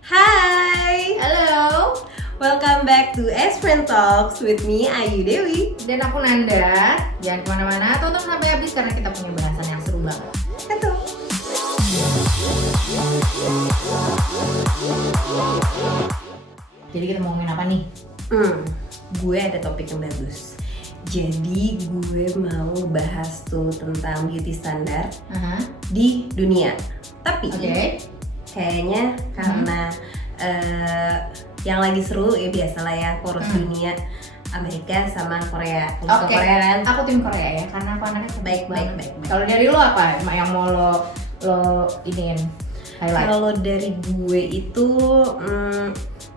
Hai, Halo, welcome back to Friend Talks with me Ayu Dewi. dan aku Nanda. Jangan kemana-mana, tonton sampai habis karena kita punya bahasan yang seru banget. Betul. Jadi kita mau ngomongin apa nih? Gue ada topik yang bagus. Jadi gue mau bahas tuh tentang beauty standar di dunia. Tapi kayaknya karena yang lagi seru ya biasalah ya poros dunia Amerika sama Korea. Oke. Korea kan? Aku tim Korea ya, karena aku anaknya Baik. Kalau dari lo apa yang mau lo iniin highlight? Kalau dari gue itu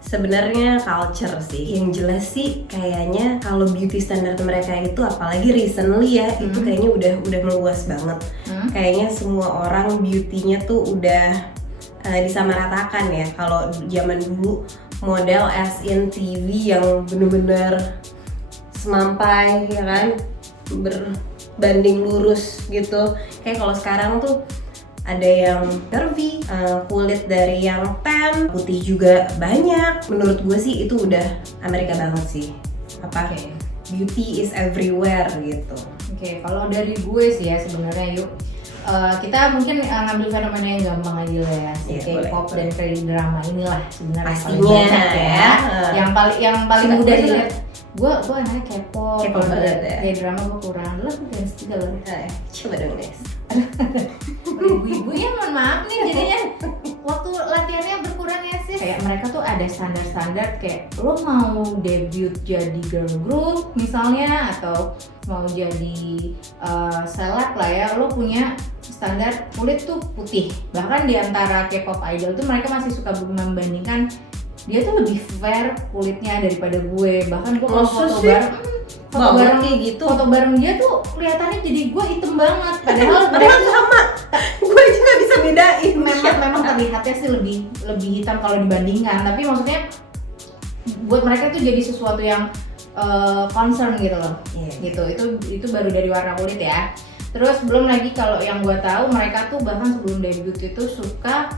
sebenarnya culture sih. Yang jelas sih kayaknya kalau beauty standard mereka itu apalagi recently ya itu kayaknya udah meluas banget. Kayaknya semua orang beauty-nya tuh udah disamaratakan ya. Kalau zaman dulu model as in TV yang bener-bener semampai ya kan, berbanding lurus gitu. Kayak kalau sekarang tuh ada yang curvy, kulit dari yang tan, putih juga banyak. Menurut gue sih itu udah Amerika banget sih. Beauty is everywhere gitu. Oke, kalau dari gue sih ya sebenarnya yuk kita mungkin ngambil fenomena yang gampang aja lah ya, K-pop dan K-drama inilah sebenarnya pastinya paling banyak ya. Yang paling Suka mudah banget. dilihat. Gue anaknya K-pop, K-pop banget ya. K-drama gue kurang. Lah gue dance juga loh. Coba dong guys. Ibu-ibu ya mohon maaf nih jadinya waktu latihannya berkurang ya sis. Kayak mereka tuh ada standar-standar kayak lo mau debut jadi girl group misalnya atau mau jadi seleb lah ya, lo punya standar kulit tuh putih. Bahkan di antara K-pop idol tuh mereka masih suka membandingkan dia tuh lebih fair kulitnya daripada gue. Bahkan gue kalau foto bareng kayak gitu. foto bareng dia tuh kelihatannya jadi gue hitam banget. Padahal mereka sama. Gue juga bisa bedain. memang terlihatnya sih lebih hitam kalau dibandingkan. Tapi maksudnya buat mereka tuh jadi sesuatu yang concern gitu loh. Gitu. Itu baru dari warna kulit ya. Terus belum lagi kalau yang gue tahu mereka tuh bahkan sebelum debut itu suka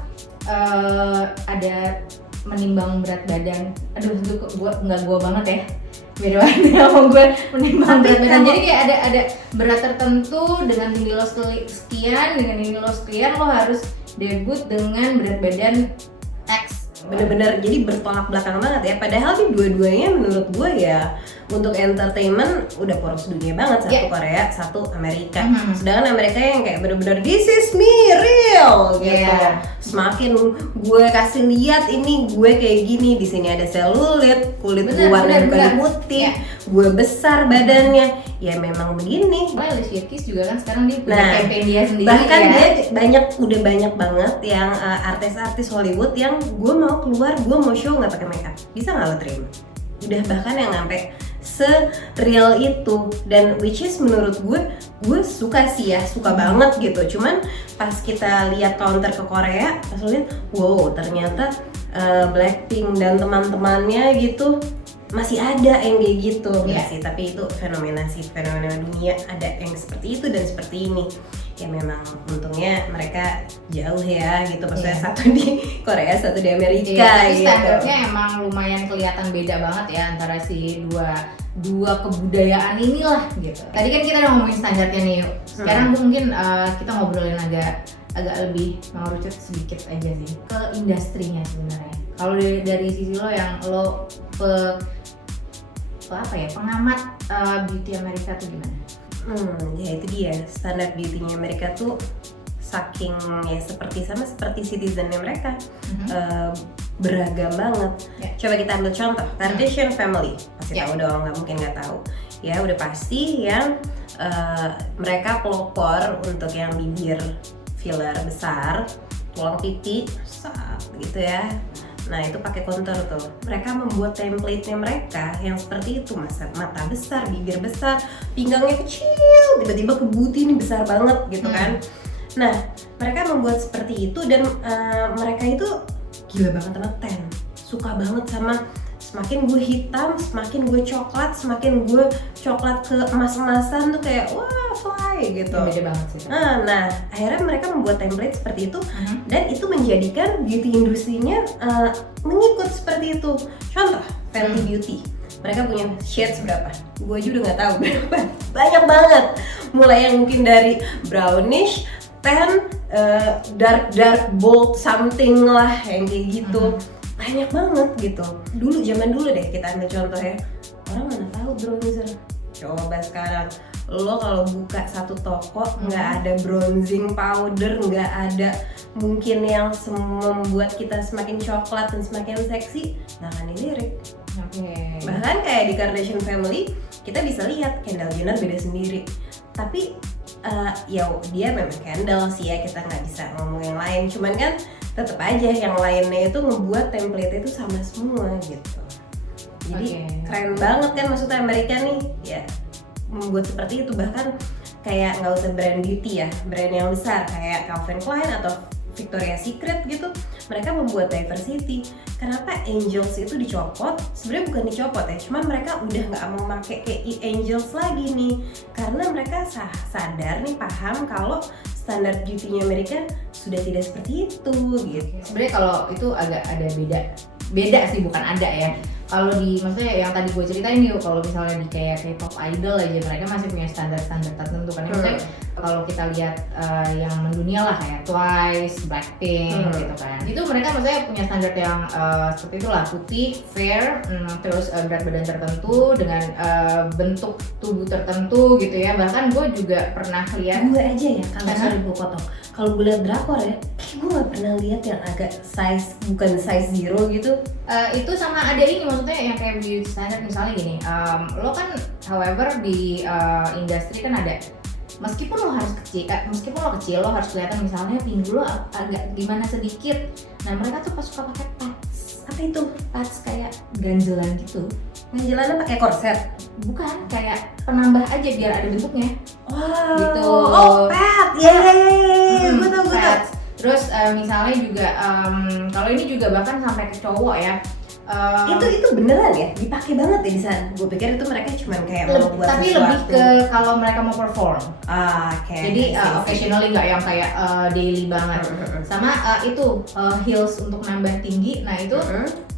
ada menimbang berat badan. Aduh itu gue banget ya. Beda banget sama gue menimbang berat badan. Jadi kayak ada berat tertentu dengan tinggi lo sekian, dengan tinggi lo sekian lo harus debut dengan berat badan X. Bener-bener jadi bertolak belakang banget ya. Padahal di dua-duanya menurut gue ya untuk entertainment udah poros dunia banget. Satu Korea, satu Amerika. Sedangkan Amerika yang kayak bener-bener this is me real gitu. Semakin gue kasih lihat ini gue kayak gini, di sini ada selulit, kulit gue warna bukan putih, gue besar badannya, ya memang begini. Alicia Keys juga kan sekarang dia punya campaign dia sendiri. Bahkan dia udah banyak banget yang artis-artis Hollywood yang gue mau keluar, gue mau show nggak pakai makeup, bisa nggak lo terima? Udah bahkan yang sampai se-real itu, dan which is menurut gue suka sih ya, suka banget gitu. Cuman pas kita lihat counter ke Korea, pas lihat wow ternyata Blackpink dan teman-temannya gitu masih ada yang kayak gitu sih. Tapi itu fenomena dunia, ada yang seperti itu dan seperti ini. Ya memang untungnya mereka jauh ya gitu, maksudnya satu di Korea, satu di Amerika tapi gitu. standarnya emang lumayan kelihatan beda banget ya antara si dua kebudayaan inilah gitu. Tadi kan kita udah ngomongin standarnya nih yuk. Sekarang mungkin kita ngobrolin agak lebih mengerucut sedikit aja sih ke industrinya sebenarnya. Kalau dari sisi lo yang lo pengamat beauty Amerika tuh gimana? Ya itu dia, standar beauty-nya mereka tuh saking ya seperti citizen-nya mereka, beragam banget. Coba kita ambil contoh Kardashian family, pasti tahu dong, nggak mungkin nggak tahu. Ya udah pasti yang mereka pelopor untuk yang bibir filler besar, tulang pipi, gitu ya. Nah itu pakai contour tuh. Mereka membuat template-nya mereka yang seperti itu, mata besar, bibir besar, pinggangnya kecil, tiba-tiba ke booty ini besar banget gitu kan. Nah mereka membuat seperti itu dan mereka itu gila banget sama tan, suka banget sama semakin gue hitam, semakin gue coklat ke emas-emasan tuh kayak wah fly gitu. Beda banget sih. Nah, akhirnya mereka membuat template seperti itu dan itu menjadikan beauty industrinya mengikut seperti itu. Contoh, Fenty Beauty. Mereka punya shades berapa? Gue aja udah nggak tahu berapa. Banyak banget. Mulai yang mungkin dari brownish, tan, dark bold something lah yang kayak gitu. Banyak banget gitu. Zaman dulu deh kita ambil contoh ya. Orang mana tahu bronzer. Coba sekarang lo kalau buka satu toko nggak ada bronzing powder, nggak ada mungkin yang membuat kita semakin coklat dan semakin seksi, nggak akan dilirik. Bahkan kayak di Kardashian Family kita bisa lihat Kendall Jenner beda sendiri, tapi ya dia memang Kendall sih ya, kita nggak bisa ngomong yang lain, cuman kan tetap aja yang lainnya itu membuat template itu sama semua gitu. Jadi keren banget kan maksudnya Amerika nih ya membuat seperti itu. Bahkan kayak nggak usah brand beauty ya, brand yang besar kayak Calvin Klein atau Victoria's Secret gitu, mereka membuat diversity. Kenapa Angels itu dicopot? Sebenarnya bukan dicopot ya, cuman mereka udah nggak mau pakai kayak Angels lagi nih, karena mereka sadar nih, paham kalau standar beauty-nya Amerika sudah tidak seperti itu gitu. Sebenarnya kalau itu agak ada beda sih, bukan ada ya. Kalau di maksudnya yang tadi gue ceritain nih, kalau misalnya di kayak K-pop idol aja mereka masih punya standar-standar tertentu kan. Maksudnya kalau kita lihat yang mendunia lah kayak Twice, Blackpink gitu kan. Itu mereka maksudnya punya standar yang seperti itulah, putih, fair, terus berat badan tertentu dengan bentuk tubuh tertentu gitu ya. Bahkan gue juga pernah lihat, gue aja ya kalau sorry gue potong, kalau gue lihat drakor ya, gue nggak pernah lihat yang agak size bukan size zero gitu. Itu sama ada ini maksudnya yang kayak beauty standard misalnya gini, lo kan however di industri kan ada, meskipun lo harus kecil, meskipun lo kecil lo harus kelihatan misalnya pinggul lo agak gimana sedikit. Nah mereka tuh pas suka pakai pads. Apa itu? Pads kayak ganjelan gitu. Ganjelannya pakai korset? Bukan, kayak penambah aja biar ada bentuknya. Wow. Gitu. Oh, pad. Ya. Gue tau. Terus misalnya juga kalau ini juga bahkan sampai ke cowok ya. Itu beneran ya? Dipakai banget ya di sana. Gue pikir itu mereka cuma kayak mau buat tapi sesuatu. lebih ke kalau mereka mau perform. Okay. Jadi occasionally nggak yang kayak daily banget. Sama itu heels untuk nambah tinggi. Nah itu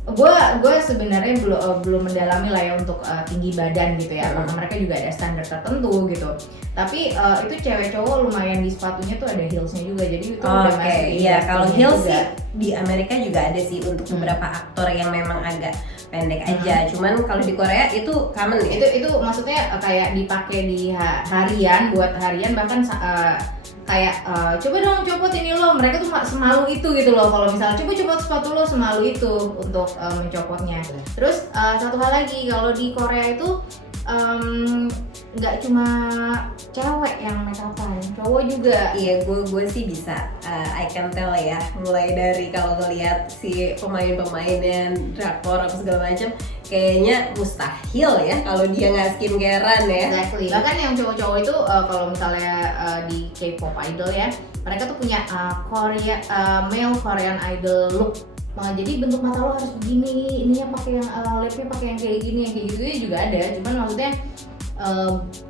gue sebenarnya belum mendalami lah ya untuk tinggi badan gitu ya. Karena mereka juga ada standar tertentu gitu. Tapi itu cewek cowok lumayan di sepatunya tuh ada heelsnya juga. Jadi itu udah masuk. Iya, kalau heels sih di Amerika juga ada sih untuk beberapa aktor yang memang agak pendek aja. Cuman kalau di Korea itu common ya. Itu maksudnya kayak dipakai di harian, buat harian, bahkan kayak coba dong copot ini lo, mereka tuh semalu itu gitu loh. Kalau misalnya coba copot sepatu lo, semalu itu untuk mencopotnya. Terus satu hal lagi, kalau di Korea itu nggak cuma cewek yang make upan, cowok juga. Iya, gue sih bisa, I can tell ya, mulai dari kalau ngeliat si pemain-pemainnya drakor atau segala macam, kayaknya mustahil ya kalau dia nggak skincarean ya. Exactly. Bahkan yang cowok-cowok itu kalau misalnya di K-pop idol ya, mereka tuh punya male Korean idol look. Jadi bentuk mata lo harus begini, ininya pakai yang lipnya pakai yang kayak gini, yang kayak gitu juga ada. Cuman maksudnya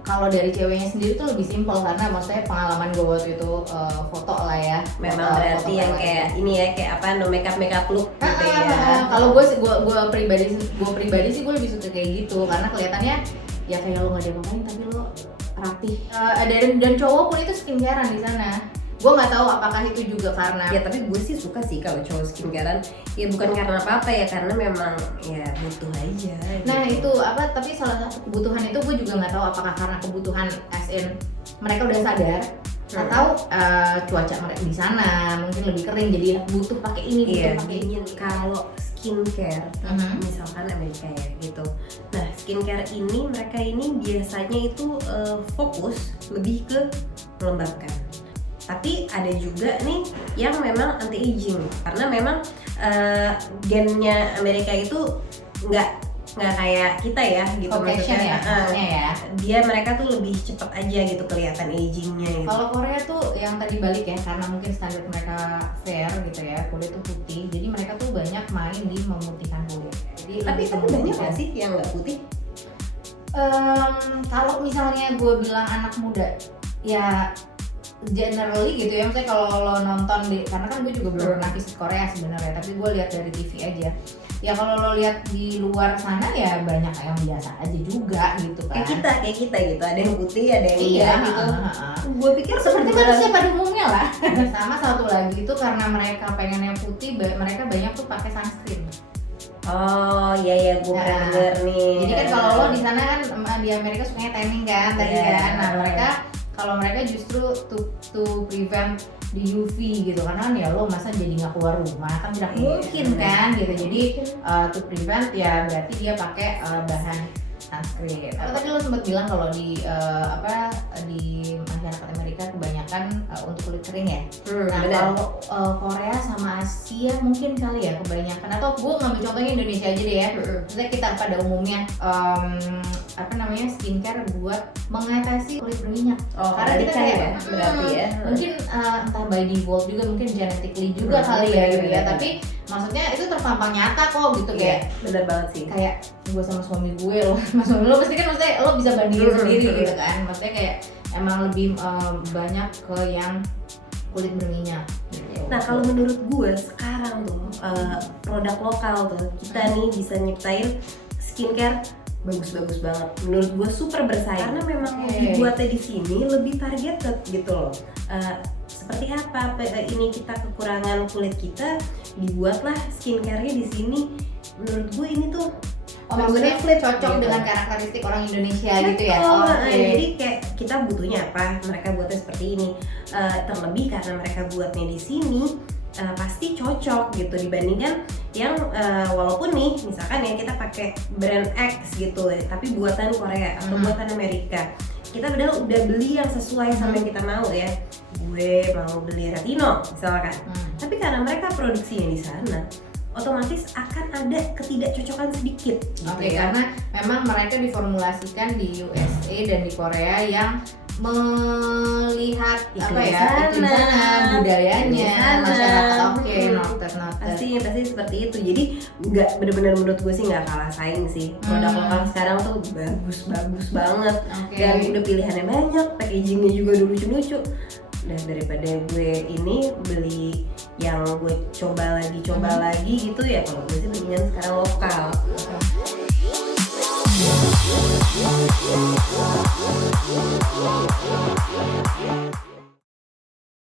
kalau dari ceweknya sendiri tuh lebih simpel, karena maksudnya pengalaman gue waktu itu foto lah ya. Memang berarti yang kayak ini ya, kayak apa, no makeup look gitu ya. Kalau gue pribadi sih gue lebih suka kayak gitu, karena kelihatannya ya kayak lo nggak ada apa-apain tapi lo rapih. Dan cowok pun itu skincarean di sana. Gue nggak tahu apakah itu juga karena ya, tapi gue sih suka sih kalau cowok skincarean. Ya bukan karena apa-apa ya, karena memang ya butuh aja. Nah gitu. itu apa? Tapi salah satu kebutuhan itu gue juga nggak tahu apakah karena kebutuhan as in mereka udah sadar atau cuaca mereka di sana mungkin lebih kering jadi butuh pakai ini, butuh pakai ini. Kalau skincare, misalkan Amerika ya gitu. Nah skincare ini mereka ini biasanya itu fokus lebih ke melembabkan. Tapi ada juga nih yang memang anti aging, karena memang gennya Amerika itu nggak kayak kita ya gitu. Maksudnya ya. Dia mereka tuh lebih cepet aja gitu kelihatan agingnya gitu. Kalau Korea tuh yang tadi balik ya, karena mungkin standar mereka fair gitu ya, kulit tuh putih, jadi mereka tuh banyak main di memutihkan kulit. Jadi tapi banyak nggak sih yang nggak putih? Kalau misalnya gue bilang anak muda ya generally gitu ya, maksudnya kalau lo nonton karena kan gue juga belum pernah visit Korea sebenarnya, tapi gue lihat dari TV aja. Ya kalau lo lihat di luar sana ya banyak yang biasa aja juga gitu kan. Kayak kita gitu, ada yang putih, ada yang Iya gitu. Gue pikir seperti manusia pada umumnya lah. Sama satu lagi itu karena mereka pengennya putih, mereka banyak tuh pakai sunscreen. Oh iya gue pernah denger nih. Jadi kan kalau lo di sana kan di Amerika sukanya tanning kan tadi kan. Nah mereka justru to prevent di UV gitu, karena kan ya lo masa jadi nggak keluar rumah kan tidak mungkin kan gitu. Jadi to prevent ya berarti dia pakai bahan sunscreen. Tadi lo sempat bilang kalau di di masyarakat Amerika kebanyakan untuk kulit kering ya. Nah kalau Korea sama Asia mungkin kali ya kebanyakan, atau gue ngambil contohnya Indonesia aja deh ya. Maksudnya kita pada umumnya skincare buat mengatasi kulit berminyak. Karena kita kayak berarti ya. Mungkin entah by default juga, mungkin genetically juga kali ya gitu ya. Tapi maksudnya itu terpampang nyata kok gitu kayak. Bener banget sih. Kayak gue sama suami gue loh, suami lo pasti kan maksudnya lo bisa bandingin sendiri gitu kan. Maksudnya kayak emang lebih banyak ke yang kulit berminyak. Nah kalau menurut gue sekarang tuh produk lokal tuh kita nih bisa nyiptain skincare bagus-bagus banget. Menurut gue super bersaing karena memang dibuatnya di sini lebih targeted gitu loh. Seperti apa ini kita kekurangan kulit kita, dibuatlah skincare-nya di sini. Menurut gue ini tuh maksudnya cocok gitu dengan karakteristik orang Indonesia gitu ya. Jadi kayak kita butuhnya apa, mereka buatnya seperti ini. Terlebih karena mereka buatnya di sini pasti cocok gitu dibandingkan yang walaupun nih misalkan ya kita pakai brand X gitu tapi buatan Korea atau buatan Amerika, kita padahal udah beli yang sesuai sama yang kita mau ya. Gue mau beli Retino misalkan, tapi karena mereka produksinya di sana, otomatis akan ada ketidakcocokan sedikit. Karena memang mereka diformulasikan di USA dan di Korea yang melihat iklim sana, budayanya, masyarakat noted. Pasti seperti itu. Jadi nggak benar-benar menurut gue sih nggak kalah saing sih. Produk lokal sekarang tuh bagus banget dan udah pilihannya banyak, packagingnya juga udah lucu-lucu. Dan daripada gue ini beli yang gue coba lagi gitu ya, kalau gue sih mendingan sekarang lokal.